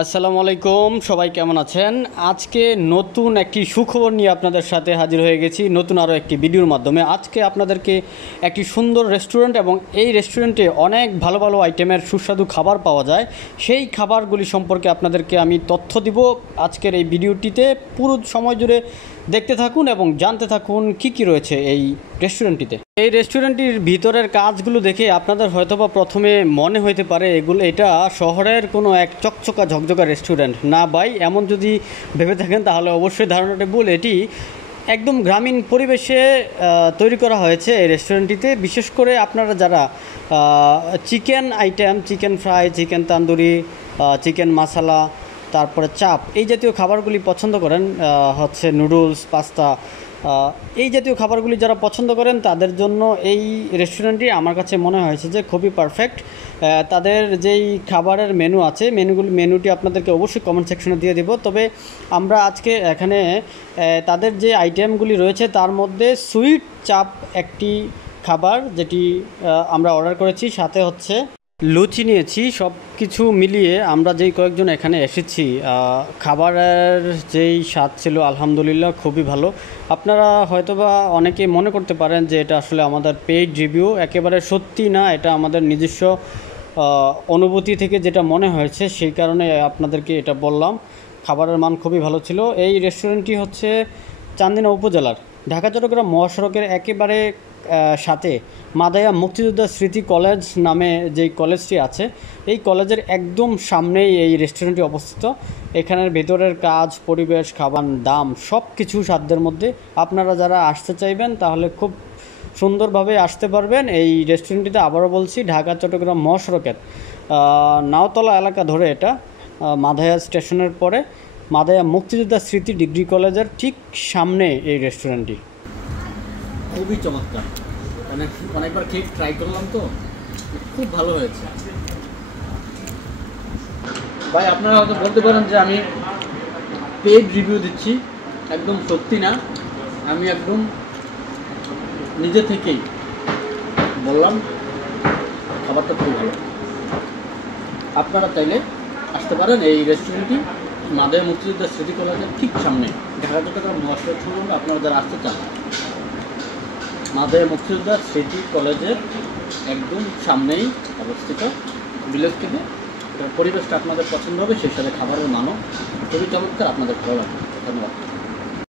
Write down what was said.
আসসালামু আলাইকুম, সবাই কেমন আছেন? আজকে নতুন একটি সুখবর নিয়ে আপনাদের সাথে হাজির হয়ে গেছি নতুন আরও একটি ভিডিওর মাধ্যমে। আজকে আপনাদেরকে একটি সুন্দর রেস্টুরেন্ট এবং এই রেস্টুরেন্টে অনেক ভালো ভালো আইটেমের সুস্বাদু খাবার পাওয়া যায়, সেই খাবারগুলি সম্পর্কে আপনাদেরকে আমি তথ্য দিব আজকের এই ভিডিওটিতে। পুরো সময় জুড়ে দেখতে থাকুন এবং জানতে থাকুন কি কি রয়েছে এই রেস্টুরেন্টটিতে। এই রেস্টুরেন্টটির ভিতরের কাজগুলো দেখে আপনাদের হয়তোবা প্রথমে মনে হইতে পারে এটা শহরের কোনো এক চকচকা ঝকঝকা রেস্টুরেন্ট না ভাই, এমন যদি ভেবে থাকেন তাহলে অবশ্যই ধারণাটা ভুল। এটি একদম গ্রামীণ পরিবেশে তৈরি করা হয়েছে এই রেস্টুরেন্টটিতে। বিশেষ করে আপনারা যারা chicken item, chicken fry, chicken tandoori, chicken masala, তারপরে চাপ, এই জাতীয় খাবারগুলি পছন্দ করেন, হচ্ছে নুডলস, পাস্তা, এই জাতীয় খাবারগুলি যারা পছন্দ করেন তাদের জন্য এই রেস্টুরেন্টটি আমার কাছে মনে হয়েছে যে খুবই পারফেক্ট। তাদের যেই খাবারের মেনু আছে, মেনুটি আপনাদেরকে অবশ্যই কমেন্ট সেকশনে দিয়ে দেব। তবে আমরা আজকে এখানে তাদের যে আইটেমগুলি রয়েছে তার মধ্যে সুইট চাপ একটি খাবার, যেটি আমরা অর্ডার করেছি, সাথে হচ্ছে লুচি নিয়েছি। সব কিছু মিলিয়ে আমরা যেই কয়েকজন এখানে এসেছি, খাবারের যেই স্বাদ ছিল আলহামদুলিল্লাহ খুবই ভালো। আপনারা হয়তোবা অনেকে মনে করতে পারেন যে এটা আসলে আমাদের পেইড রিভিউ, একেবারে সত্যি না, এটা আমাদের নিজস্ব অনুভূতি থেকে যেটা মনে হয়েছে সেই কারণে আপনাদেরকে এটা বললাম। খাবারের মান খুবই ভালো ছিল। এই রেস্টুরেন্টটি হচ্ছে চান্দিনা উপজেলার ঢাকা চট্টগ্রাম মহাসড়কের একেবারে সাথে মাদায়া মুক্তিযোদ্ধা স্মৃতি কলেজ নামে যেই কলেজটি আছে, এই কলেজের একদম সামনেই এই রেস্টুরেন্টটি অবস্থিত। এখানের ভেতরের কাজ, পরিবেশ, খাবার, দাম সব কিছু সাধ্যের মধ্যে। আপনারা যারা আসতে চাইবেন তাহলে খুব সুন্দরভাবে আসতে পারবেন। এই রেস্টুরেন্টটিতে আবারও বলছি ঢাকা চট্টগ্রাম মহাসড়কের নাওতলা এলাকা ধরে, এটা মাদায়া স্টেশনের পরে মাদায়া মুক্তিযোদ্ধা স্মৃতি ডিগ্রি কলেজের ঠিক সামনে এই রেস্টুরেন্টটি। খুবই চমৎকার, অনেকবার কেক ট্রাই করলাম তো, খুব ভালো হয়েছে ভাই। আপনারা হয়তো বলতে পারেন যে আমি পেড রিভিউ দিচ্ছি, একদম সত্যি না, আমি একদম নিজে থেকেই বললাম খাবারটা খুব ভালো। আপনারা চাইলে আসতে পারেন এই রেস্টুরেন্টটি মাদায়া মুক্তিযোদ্ধা স্মৃতি কলেজের ঠিক সামনে, ঢাকা চট্টগ্রাম মহাসড়ক সংলগ্ন। আপনারা যারা আসতে চান, মাদায়া মুক্তিযোদ্ধা স্মৃতি কলেজের একদম সামনেই অবস্থিত ভিলেজ থেকে। পরিবেশটা আপনাদের পছন্দ হবে, সেই সাথে খাবারের মানও খুবই চমৎকার, আপনাদের ভালো লাগবে। ধন্যবাদ।